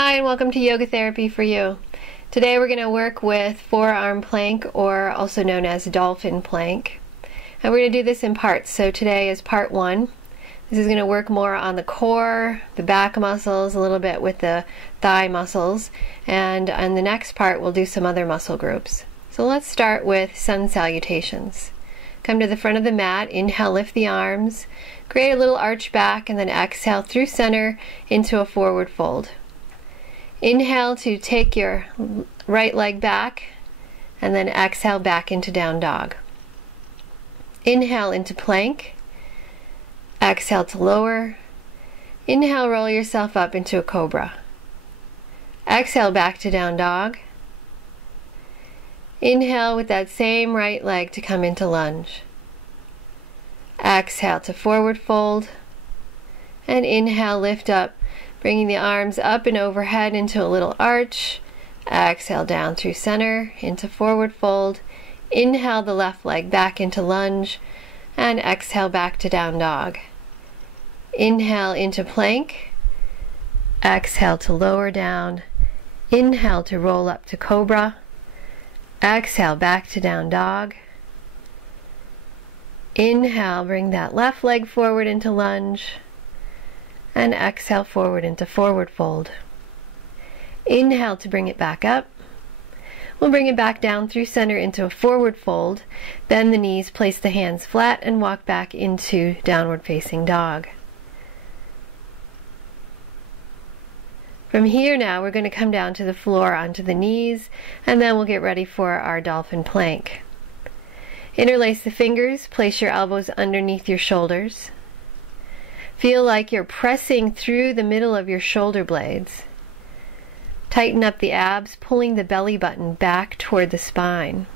Hi, and welcome to Yoga Therapy for You. Today we're going to work with forearm plank, or also known as Dolphin Plank. And we're going to do this in parts. So today is part one. This is going to work more on the core, the back muscles, a little bit with the thigh muscles. And on the next part we'll do some other muscle groups. So let's start with sun salutations. Come to the front of the mat, inhale, lift the arms, create a little arch back, and then exhale through center into a forward fold. Inhale to take your right leg back, and then exhale back into down dog. Inhale into plank, exhale to lower. Inhale, roll yourself up into a cobra. Exhale back to down dog. Inhale with that same right leg to come into lunge. Exhale to forward fold, and inhale, lift up, bringing the arms up and overhead into a little arch. Exhale down through center into forward fold. Inhale the left leg back into lunge, and exhale back to down dog. Inhale into plank. Exhale to lower down. Inhale to roll up to cobra. Exhale back to down dog. Inhale, bring that left leg forward into lunge, and exhale forward into forward fold. Inhale to bring it back up. We'll bring it back down through center into a forward fold. Bend the knees, place the hands flat, and walk back into downward facing dog. From here now we're going to come down to the floor onto the knees, and then we'll get ready for our dolphin plank. Interlace the fingers, place your elbows underneath your shoulders. Feel like you're pressing through the middle of your shoulder blades. Tighten up the abs, pulling the belly button back toward the spine.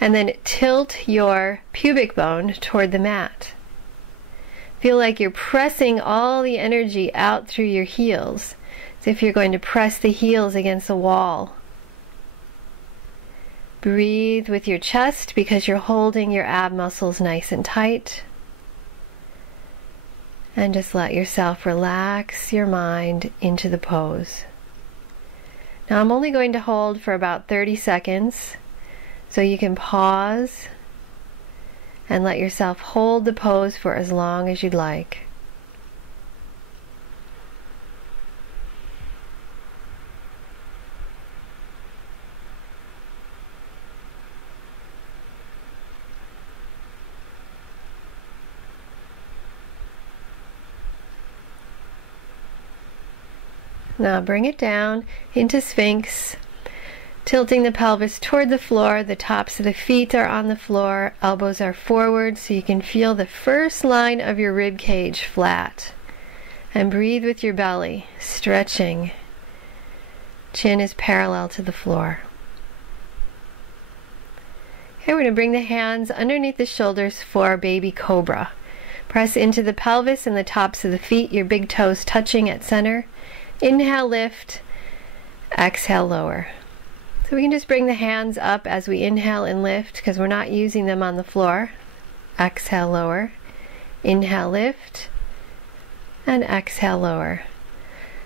And then tilt your pubic bone toward the mat. Feel like you're pressing all the energy out through your heels, as if you're going to press the heels against a wall. Breathe with your chest because you're holding your ab muscles nice and tight. And just let yourself relax your mind into the pose. Now I'm only going to hold for about 30 seconds, so you can pause and let yourself hold the pose for as long as you'd like. Now bring it down into Sphinx, tilting the pelvis toward the floor. The tops of the feet are on the floor, elbows are forward, so you can feel the first line of your rib cage flat. And breathe with your belly, stretching. Chin is parallel to the floor. Okay, we're going to bring the hands underneath the shoulders for baby cobra. Press into the pelvis and the tops of the feet, your big toes touching at center. Inhale, lift. Exhale, lower. So we can just bring the hands up as we inhale and lift because we're not using them on the floor. Exhale, lower. Inhale, lift. And exhale, lower.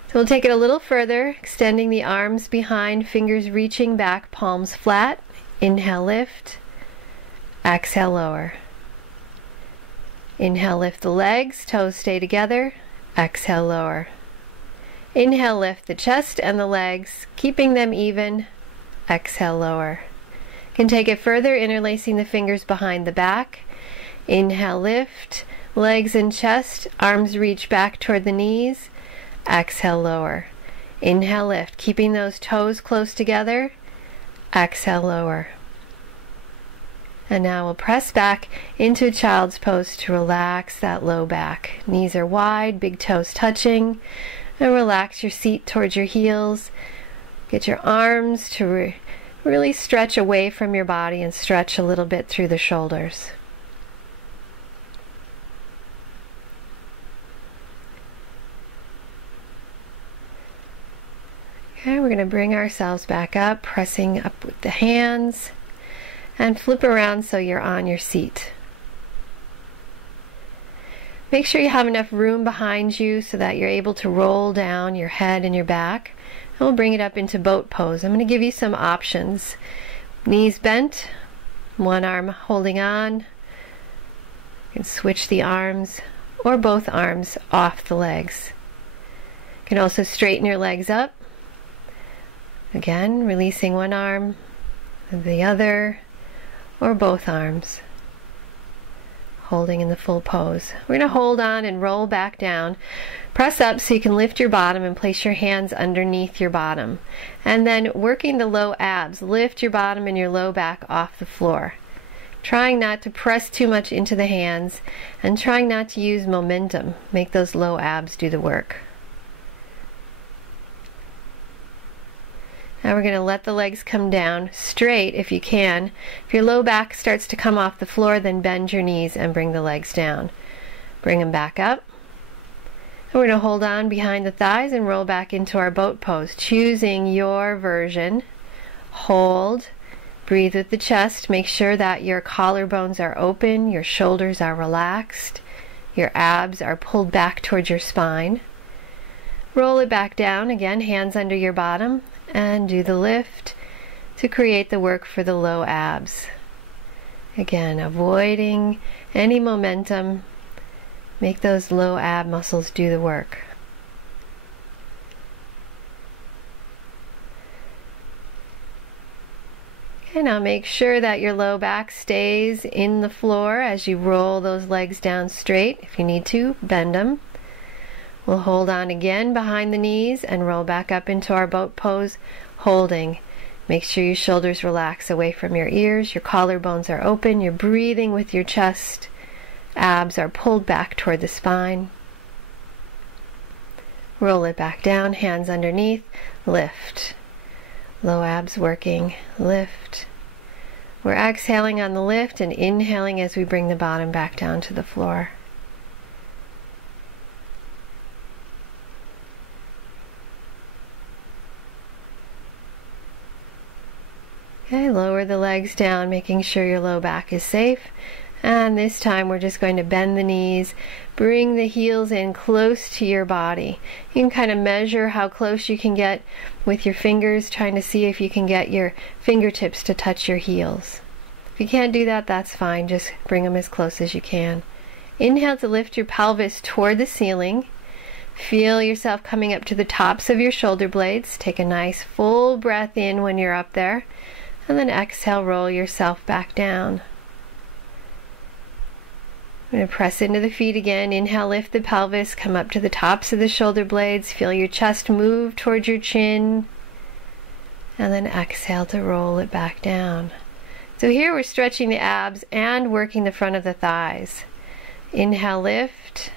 So we'll take it a little further, extending the arms behind, fingers reaching back, palms flat. Inhale, lift. Exhale, lower. Inhale, lift the legs, toes stay together. Exhale, lower. Inhale, lift the chest and the legs, keeping them even. Exhale, lower. You can take it further, interlacing the fingers behind the back. Inhale, lift, legs and chest, arms reach back toward the knees. Exhale, lower. Inhale, lift, keeping those toes close together. Exhale, lower. And now we'll press back into child's pose to relax that low back. Knees are wide, big toes touching. And relax your seat towards your heels. Get your arms to really stretch away from your body and stretch a little bit through the shoulders. Okay, we're going to bring ourselves back up, pressing up with the hands, and flip around so you're on your seat. Make sure you have enough room behind you so that you're able to roll down your head and your back. And we'll bring it up into boat pose. I'm going to give you some options. Knees bent, one arm holding on. You can switch the arms or both arms off the legs. You can also straighten your legs up. Again, releasing one arm, the other, or both arms. Holding in the full pose. We're going to hold on and roll back down. Press up so you can lift your bottom and place your hands underneath your bottom. And then working the low abs, lift your bottom and your low back off the floor. Trying not to press too much into the hands and trying not to use momentum. Make those low abs do the work. Now we're going to let the legs come down straight if you can. If your low back starts to come off the floor, then bend your knees and bring the legs down. Bring them back up. And we're going to hold on behind the thighs and roll back into our boat pose, choosing your version. Hold. Breathe with the chest. Make sure that your collarbones are open, your shoulders are relaxed, your abs are pulled back towards your spine. Roll it back down, again, hands under your bottom, and do the lift to create the work for the low abs. Again, avoiding any momentum. Make those low ab muscles do the work. Okay, now make sure that your low back stays in the floor as you roll those legs down straight. If you need to, bend them. We'll hold on again behind the knees and roll back up into our boat pose, holding. Make sure your shoulders relax away from your ears, your collarbones are open, you're breathing with your chest, abs are pulled back toward the spine. Roll it back down, hands underneath, lift. Low abs working, lift. We're exhaling on the lift and inhaling as we bring the bottom back down to the floor. Okay, lower the legs down, making sure your low back is safe. And this time we're just going to bend the knees, bring the heels in close to your body. You can kind of measure how close you can get with your fingers, trying to see if you can get your fingertips to touch your heels. If you can't do that, that's fine. Just bring them as close as you can. Inhale to lift your pelvis toward the ceiling. Feel yourself coming up to the tops of your shoulder blades. Take a nice full breath in when you're up there. And then exhale, roll yourself back down. I'm going to press into the feet again. Inhale, lift the pelvis, come up to the tops of the shoulder blades. Feel your chest move towards your chin. And then exhale to roll it back down. So here we're stretching the abs and working the front of the thighs. Inhale, lift,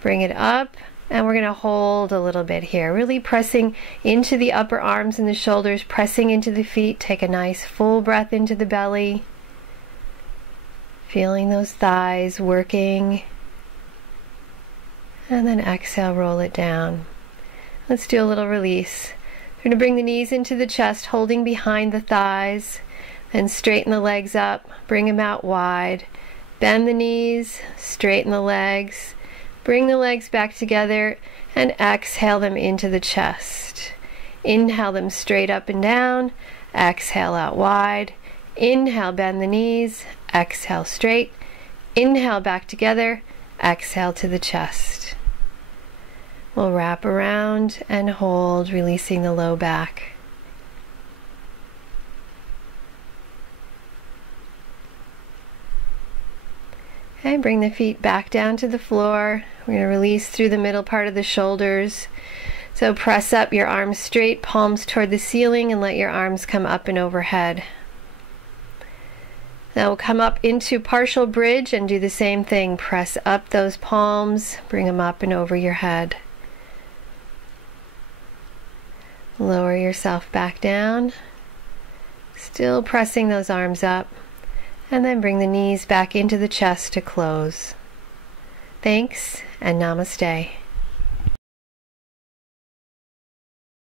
bring it up. And we're going to hold a little bit here, really pressing into the upper arms and the shoulders, pressing into the feet. Take a nice full breath into the belly. Feeling those thighs working. And then exhale, roll it down. Let's do a little release. We're going to bring the knees into the chest, holding behind the thighs. Then straighten the legs up, bring them out wide. Bend the knees, straighten the legs. Bring the legs back together and exhale them into the chest. Inhale them straight up and down. Exhale out wide. Inhale, bend the knees. Exhale straight. Inhale back together. Exhale to the chest. We'll wrap around and hold, releasing the low back. Okay, bring the feet back down to the floor. We're going to release through the middle part of the shoulders. So press up, your arms straight, palms toward the ceiling, and let your arms come up and overhead. Now we'll come up into partial bridge and do the same thing. Press up those palms, bring them up and over your head. Lower yourself back down. Still pressing those arms up. And then bring the knees back into the chest to close. Thanks, and namaste.